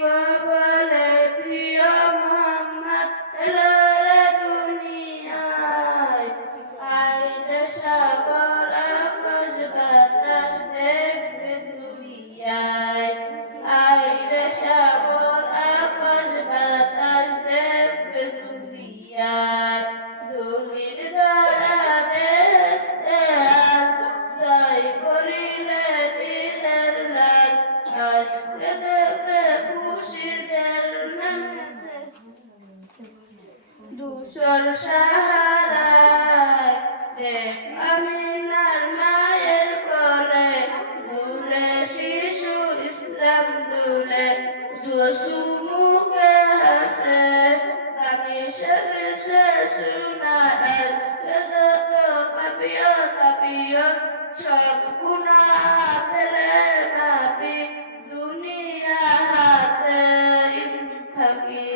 বলে প্রিয় মোহাম্মদ এলো রে দুনিয়ায়, আইরে সাগর আকাশ বাতাস দেখবে দুনিয়ায়, আইরে সাগর আকাশ বাতাস দেখবে দুনিয়ায়, ধুলির দ্বারা বেহেশতে আজ জয় করিলে দিলের লাল, আজকে দেখে খুশির ঢেল নামেছে ধূসর সাহারায়, দেখ আমিনার মায়ের কোলে দুলে শিশু ইসলাম দুলে, যশু মুখে হাসে আমি শেষে শোনা, আজকে যত পাপিও তাপিও সব গুনাহ ফেলে মাপি দুনিয়া হাতে থাকি।